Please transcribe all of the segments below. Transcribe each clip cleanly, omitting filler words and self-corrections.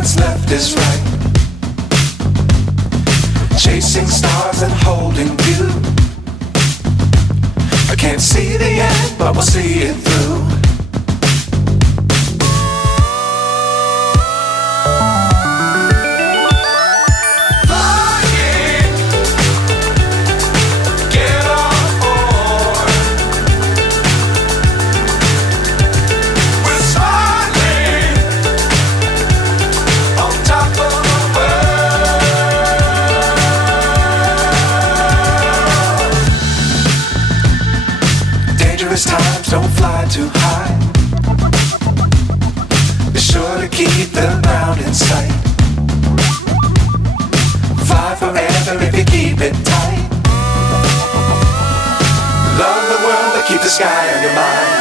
what's left is right. Chasing stars and holding you. I can't see the end, but we'll see it through. Times don't fly too high. Be sure to keep the ground in sight. Fly forever if you keep it tight. Love the world but keep the sky on your mind.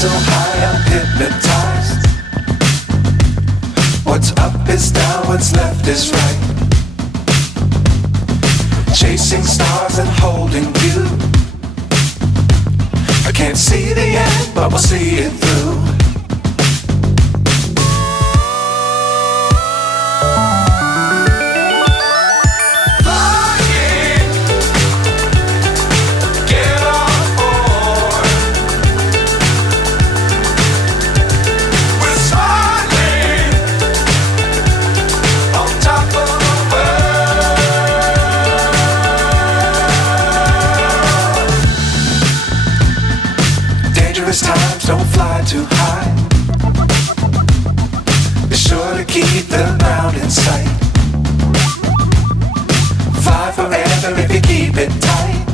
So high I'm hypnotized. What's up is down, what's left is right. Chasing stars and holding you. I can't see the end, but we'll see it through. Times don't fly too high. Be sure to keep the ground in sight. Fly forever if you keep it tight.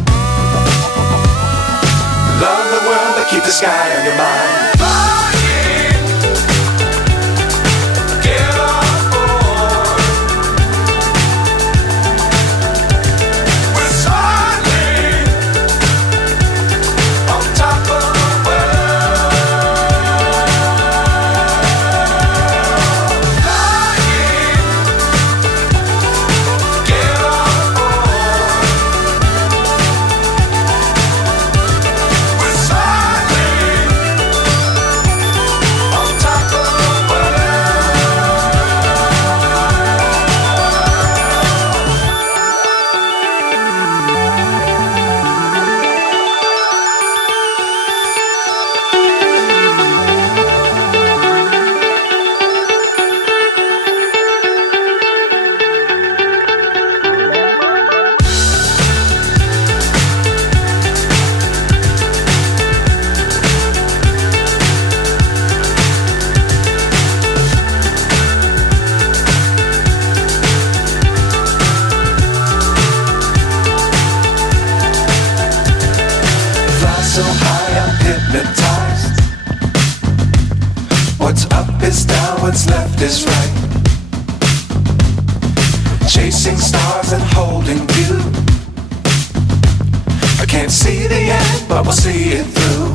Love the world but keep the sky on your mind. So high I'm hypnotized. What's up is down, what's left is right. Chasing stars and holding you. I can't see the end, but we'll see it through.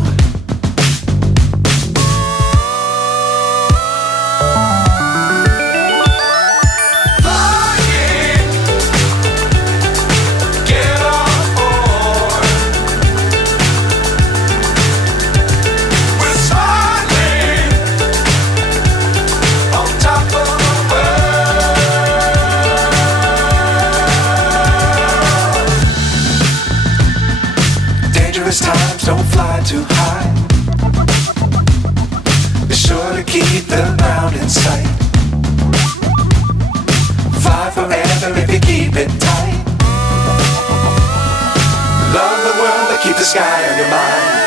Top of the world. too high. Be sure to keep the ground in sight. Fly forever if you keep it tight. Love the world but keep the sky on your mind.